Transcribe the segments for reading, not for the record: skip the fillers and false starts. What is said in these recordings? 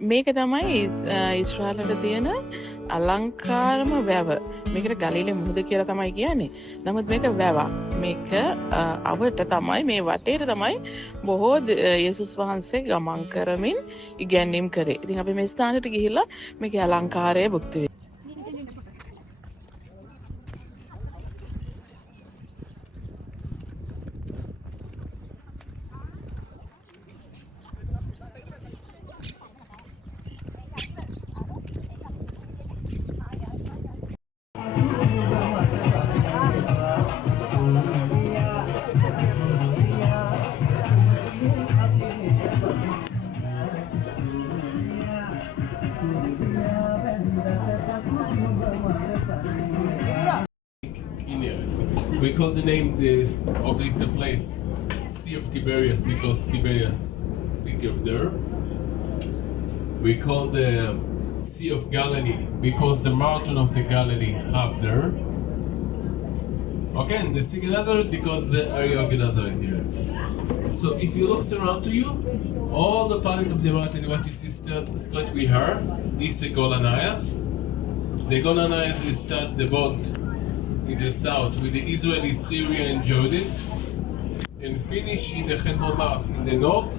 මේක තමයි ඊශ්‍රායලට තියෙන අලංකාරම වැව. මේකට ගලීලේ මුහුද කියලා තමයි කියන්නේ. නමුත් මේක වැවක්. මේක අවට තමයි මේ වටේට තමයි බොහෝ යේසුස් වහන්සේ ගමන් කරමින් ඉගැන්වීම් කරේ. ඉතින් අපි මේ ස්ථානෙට ගිහිල්ලා මේකේ අලංකාරය භුක්ති විඳිනවා. We call the name of this place Sea of Tiberias because Tiberias, city of there. We call the Sea of Galilee because the mountain of the Galilee have there. Okay, and the Sea of Nazareth because the area of Nazareth here. So if you look around to you, all the planet of the mountain, what you see straight with her, this is Golanayas. The Golanayas is start the boat in the south with the Israeli, Syria and Jordan, and finish in the Chedmon in the north,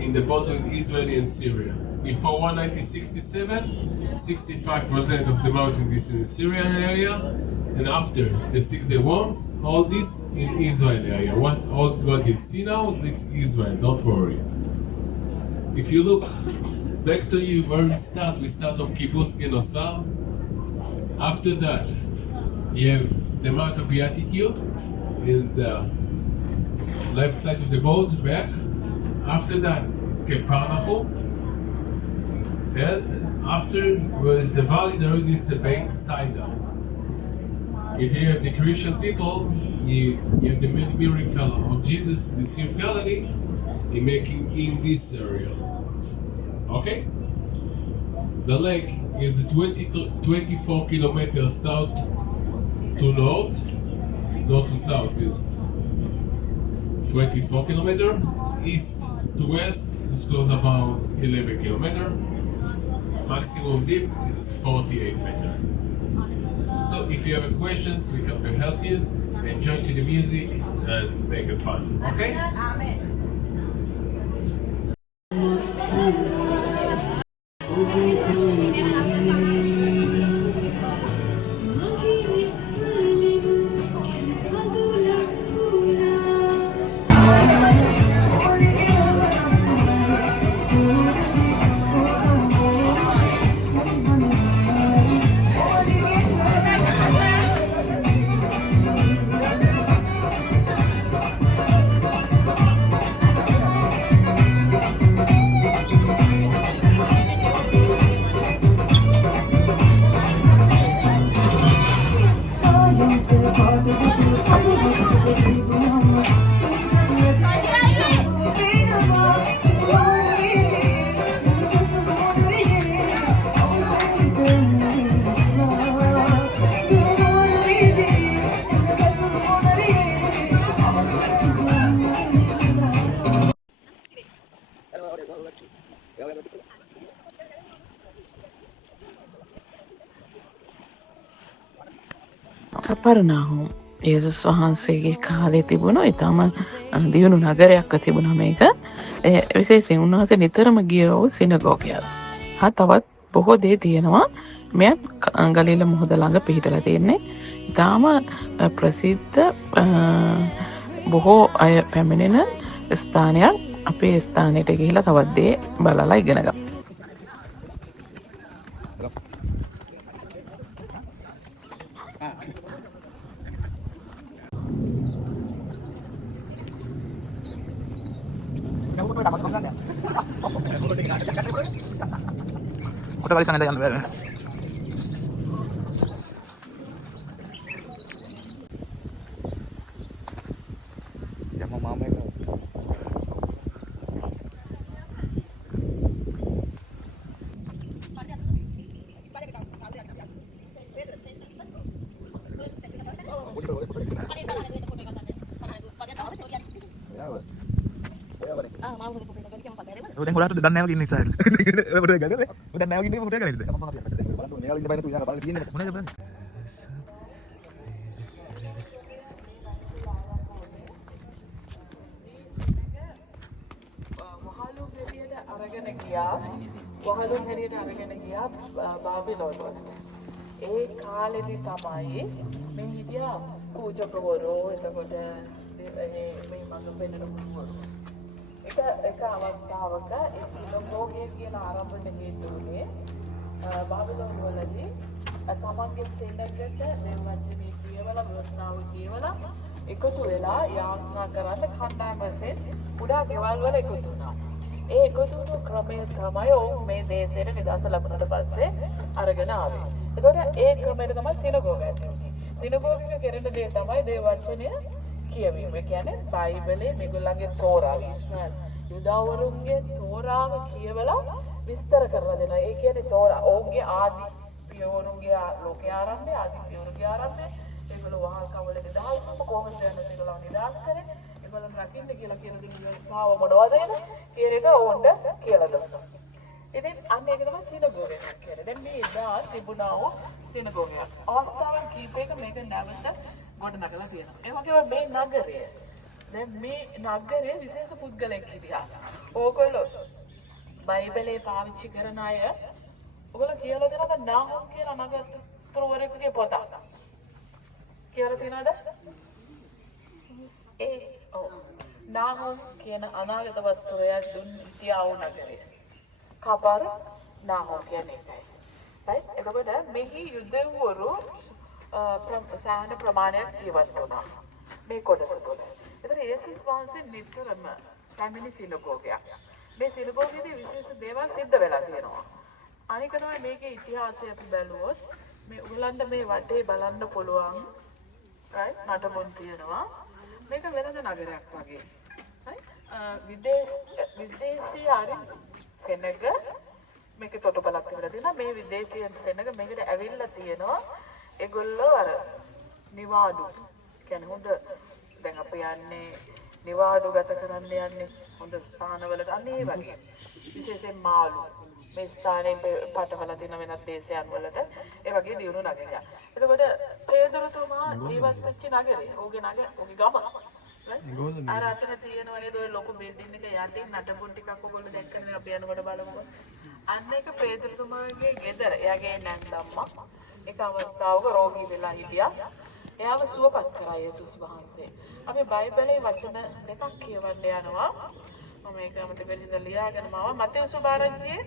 in the border with Israel and Syria. Before 1967, 65% of the mountain is in the Syrian area, and after the 6 Day Worms, all this in Israel area. What you see now, it's Israel, don't worry. If you look back to you where we start of Kibbutz Genosar. After that, you have the Mount of Beatitude in the left side of the boat, back. After that, Keparnacho. And after was the valley, there is the Beit Saida. If you have the Christian people, you have the miracle of Jesus, the Sea of Galilee, in making in this area. Okay? The lake is 24 kilometers south to north to south is 24 kilometers, east to west is close about 11 kilometers, maximum deep is 48 meters. So if you have questions, we can help you, enjoy to the music and make it fun, okay? Amen. කපර්නාහුම් යේසුස් වහන්සේගේ කාලේ තිබුණු ඊටම දියුණු නගරයක්ව තිබුණා මේක. විශේෂයෙන් උන්වහන්සේ නිතරම ගිය වූ සිනගෝගයක්. තවත් බොහෝ දේ තියෙනවා. මෙයත් ගලීල මුහුද ළඟ පිහිටලා තියෙන්නේ. ඊටම ප්‍රසිද්ධ බොහෝ අය පැමිණෙන ස්ථානයක්. අපේ ස්ථානෙට ගිහිලා තවත් දේ බලලා ඉගෙන ගමු. Kota kali sana yang berada. Ya mau mama itu. දැන් ඔයාලට දන්නේ නැහැ වගේ ඉන්න ඉස්සරහ. ඔය පොඩ ගලද? ඔය දැන් නැහැ වගේ ඉන්නේ පොඩ ගලද? බලන්න මෙයාලා ඉන්න බයින තු ඉන්න බලන්න තියෙන්නේ මොනවද බලන්න. වහලු ගෙඩියට අරගෙන ගියා බාබිලෝන වලට. ඒ කාලෙදි තමයි මේ හිටියා පූජකවරෝ එතකොට මේ මඟ පෙන්නන ගුරුවරු. එක අවස්ථාවක ඒ සිනගෝගය කියන ආරම්භන හේතුනේ බාබිලෝන වලදී තමන්ගේ සෙනගට දෙවචනේ කියවලා වස්නාව කියවලා එකතු වෙලා යාඥා කරන්න කණ්ඩායම් වශයෙන් උඩා ගෙවල් වල එකතු වුණා. ඒ එකතු වුණු ක්‍රමය තමයි ඔවුන් මේ දේශයට නිදහස ලැබුණාට පස්සේ අරගෙන ආවේ. එතකොට ඒ ක්‍රමයට තමයි සිනගෝග ඇති වුනේ. සිනගෝගික කෙරෙන දේ තමයි දේවචනය කියවීම. ඒ කියන්නේ බයිබලයේ මේගොල්ලන්ගේ තෝරාව ඉස්රායල් යුදාවරුන්ගේ තෝරාව කියවලා විස්තර කරලා දෙනවා. ඒ කියන්නේ තෝරා ඔවුන්ගේ ආදි පියවරුන්ගේ ලෝකේ ආරම්භය ආදි පියවරුන්ගේ ආරම්භය ඒගොල්ලෝ වහල්කම් වල නිදහස්ම කොහොමද යන ඒගොල්ලෝ නිදහස් කරේ ඒගොල්ලෝ රකින්න කියලා කියන දේ විස්තාව මොනවද කියන එක ඕන්ට කියලා දුන්නා. ඉතින් අන්න ඒක තමයි සිනගෝගයක් කියන්නේ. දැන් මේ ඉදා තිබුණා වූ සිනගෝගයක්. අවස්ථාවන් කීපයක මේක නැවත ගොඩනගලා තියෙනවා. ඒ වගේම මේ නගරය දැන් මේ නගරයේ විශේෂ පුද්ගලෙක් හිටියා. ඕගොල්ලෝ බයිබලේ පාවිච්චි කරන අය ඔයගොල්ලෝ කියලා දෙනවද නාහුම් කියන නගරතුරුවරයෙකුගේ පොත? කියලා තියෙනවද? නාහුම් කියන අනාගත වස්තුවය දුන් තියා වූ නගරය. කබර නාහුම් කියන්නේ ඒකයි. right? එතකොට මෙහි යුදෙව්වරු සාහන ප්‍රමාණයක් ජීවත් වුණා. මේ කොටස තුළ. ඒතර යේසුස් වහන්සේ නිතරම පැමිණි සිනගෝගයක්. මේ සිනගෝගයේදී විශේෂ දේවල් සිද්ධ වෙලා තියෙනවා. අනික තමයි මේකේ ඉතිහාසය අපි බැලුවොත් මේ උගලන්ට මේ වටේ බලන්න පුළුවන් right නටබුන් තියෙනවා. මේක වෙනද නගරයක් වගේ. right විදේශී ආරින් සෙනග මේකේ තොටුපළක් තිබිලා තියෙනවා. මේ විදේශීයන් සෙනග මේකට ඇවිල්ලා තියෙනවා. ඒගොල්ලෝ අර නිවාඩු කියන්නේ හොඳ දැන් අපි යන්නේ නිවාඩු ගත කරන්න යන්නේ හොඳ ස්ථානවලට අනේ වගේ විශේෂයෙන් මාළු මේ ස්ථානයේ පටවලා තියෙන වෙනත් දේශයන් වලට ඒ වගේ දියුණු නගරයක්. එතකොට පේදුරුතුමා ජීවත් වෙච්ච නගරේ ඕගේ ගම අර අතන තියෙනවා නේද ඔය ලොකු බිල්ඩින් එක යටින් නටබුන් ටිකක් ඔයගොල්ලෝ දැක්කනේ අපි යනකොට බලමුකෝ. අන්න එක පේදුරුතුමාගේ ගෙදර එයාගේ නැන්දම්මා එක අවස්ථාවක රෝගී වෙලා හිටියා. එයාව සුවපත් කරා යේසුස් වහන්සේ. අපි බයිබලයේ වචන දෙකක් කියවන්න යනවා. මම ඒක මතක වෙලින්ද ලියාගෙන මාව මතෙව් සුභාරංචියේ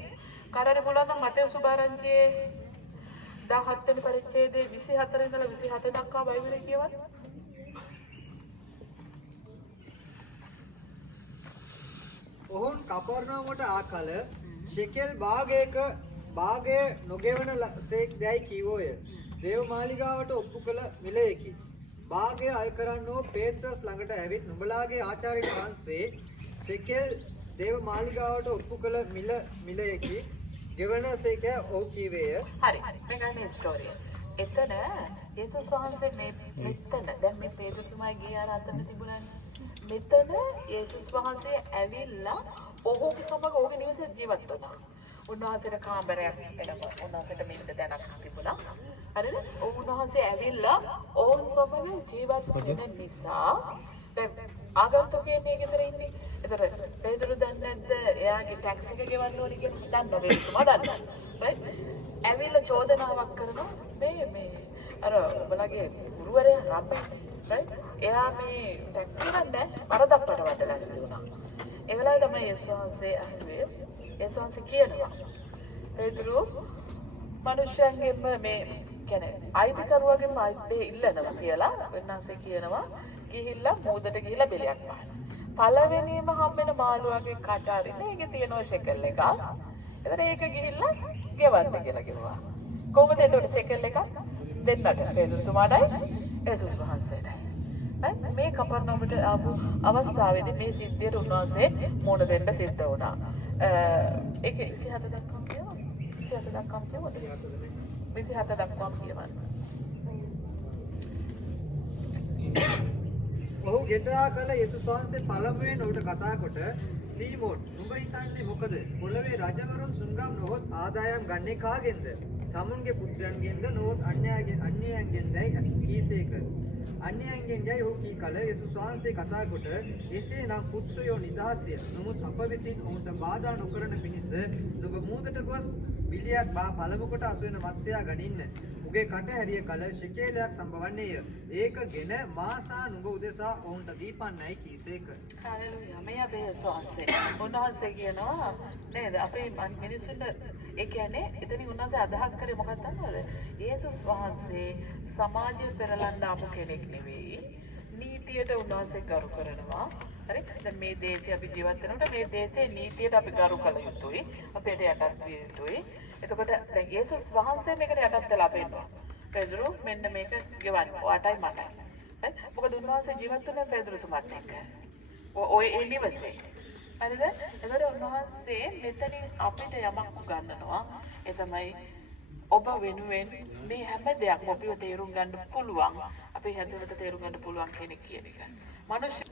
කාටරි පුළුවන් නම් මතෙව් සුභාරංචියේ 17 වෙනි පරිච්ඡේදයේ 24 ඉඳලා 27 දක්වා බයිබලයේ කියවන්න. ඔවුන් කපර්නාමට ආ කල ශෙකෙල් භාගය නොගෙවන සේක් දැයි කීවෝය. දේව මාලිගාවට ඔප්පු කළ මිලයකි. භාගය අය කරන්නෝ පේත්‍රස් ළඟට ඇවිත් නුඹලාගේ ආචාර්යන් වහන්සේ ශෙකෙල් දේව මාලිගාවට ඔප්පු කළ මිලයකි ගෙවන සේක ඔව් කීවේය. හරි. මේකයි මේ ස්ටෝරිය. එතන යේසුස් වහන්සේ මෙතන දැන් මේ පේදුරුතුමා ගියා අතන තිබුණානේ. මෙතන යේසුස් වහන්සේ ඇවිල්ලා ඔහුගේ සමග ඔහුගේ නිවසේ ජීවත් වුණා. උන්වහන්සේට කාමරයක් එනවා. උන්වහන්සේට මේක දැනක් තිබුණා. හරිද? උන්වහන්සේ ඇවිල්ලා ඔවුන් සමග ජීවත් වෙන නිසා දැන් ආගන්තුකයන් ගෙදර ඉන්නේ. ඒතර පේදුරු දන්නේ නැද්ද? එයාගේ ටැක්ස් එක ගෙවන්න ඕනේ කියලා දන්නව වේතුමා දන්නවා. right? ඇවිල්ලා චෝදනාවක් කරනවා මේ අර ඔබලගේ ගුරුවරයා රම්බේ right? එයා මේ ටැක්ස් ගන්න වරදක් පටවන්න ලෑස්ති වුණා. ඒ වෙලාවේ තමයි යේසුස් වහන්සේ අහුවේ. යේසුස් වහන්සේ කියනවා පේදුරු මනුෂ්‍යයන්ගෙම මේ කියන්නේ අයිතිකරුවගෙම අයිතිය ඉල්ලනවා කියලා වෙනන්සේ කියනවා. ගිහිල්ලා මූදට ගිහිල්ලා බෙලයක් වහන. පළවෙනිම හම්බෙන මාළුවාගේ කට අරින්න ඒකේ තියෙන ෂෙකල් එක. එතන ඒක ගිහිල්ලා ගෙවන්න කියලා කිව්වා. කොහොමද එතකොට ෂෙකල් එක දෙන්නට පේදුරුතුමාටයි යේසුස් වහන්සේටයි. මේ කපර්නහුමට ආපු අවස්ථාවේදී මේ සිද්ධියට උන්වහන්සේ මොන දෙන්න සිද්ධ වුණා. ඒක 27 දක්වාම කියනවා. 27 දක්වාම කියවද? 27 දක්වාම කියවන්න. ඔහු ගෙටා කළ යේසුස් වහන්සේ පළමුවෙන් ඔහුට කතා කොට සීමෝන් නුඹ හිතන්නේ මොකද? පොළවේ රජවරුන් සුන්ගම් නොහොත් ආදායම් ගන්නේ කාගෙන්ද? තමුන්ගේ පුත්‍රයන්ගෙන්ද නොහොත් අන්‍යයන්ගෙන්දයි කීසේක. අන්‍යයන්ගෙන් යයි ඔහු කී කල යේසුස් වහන්සේ කතා කොට එසේනම් පුත්‍රයෝ නිදහස්ය. නමුත් අප විසින් ඔවුන්ට බාධා නොකරන පිණිස නුඹ මූදට ගොස් බිලියක් පළමු කොට අසු වෙන මත්ස්‍යයා ගනින්න. උගේ කට හැරිය කල ශිකේලයක් සම්බවන්නේය. ඒකගෙන මාසා නුඹ උදෙසා ඔවුන්ට දීපන්නයි කීසේක. හalleluya මේ අපේ ස්වාංශේ උන්වහන්සේ කියනවා නේද අපේ මිනිසුන්ට ඒ කියන්නේ එතනින් උන්වහන්සේ අදහස් කරේ මොකක්ද දන්නවද? යේසුස් වහන්සේ සමාජය පෙරලන්න ආපු කෙනෙක් නෙවෙයි. නීතියට උන්වහන්සේ ගරු කරනවා. හරි? දැන් මේ දේශේ අපි ජීවත් වෙනකොට මේ දේශේ නීතියට අපි ගරු කළ යුතුයි. අපිට යටත් විය යුතුයි. එතකොට දැන් යේසුස් වහන්සේ මේකට යටත් වෙලා පෙන්නනවා. පෙදරු මෙන්න මේක ගෙවන්න. ඔයාටයි මටයි. හරි? මොකද උන්වහන්සේ ජීවත් වෙන පෙදරුතුමත් එක්ක. ඔය ඒ නිවසේ. හරිද? එතකොට උන්වහන්සේ මෙතනින් අපිට යමක් උගන්වනවා. ඒ තමයි ඔබ වෙනුවෙන් මේ හැම දෙයක්ම ඔබව තේරුම් ගන්න පුළුවන්. අපේ හැදෙවත තේරුම් ගන්න පුළුවන් කෙනෙක් කියන එක. මනුෂ්‍ය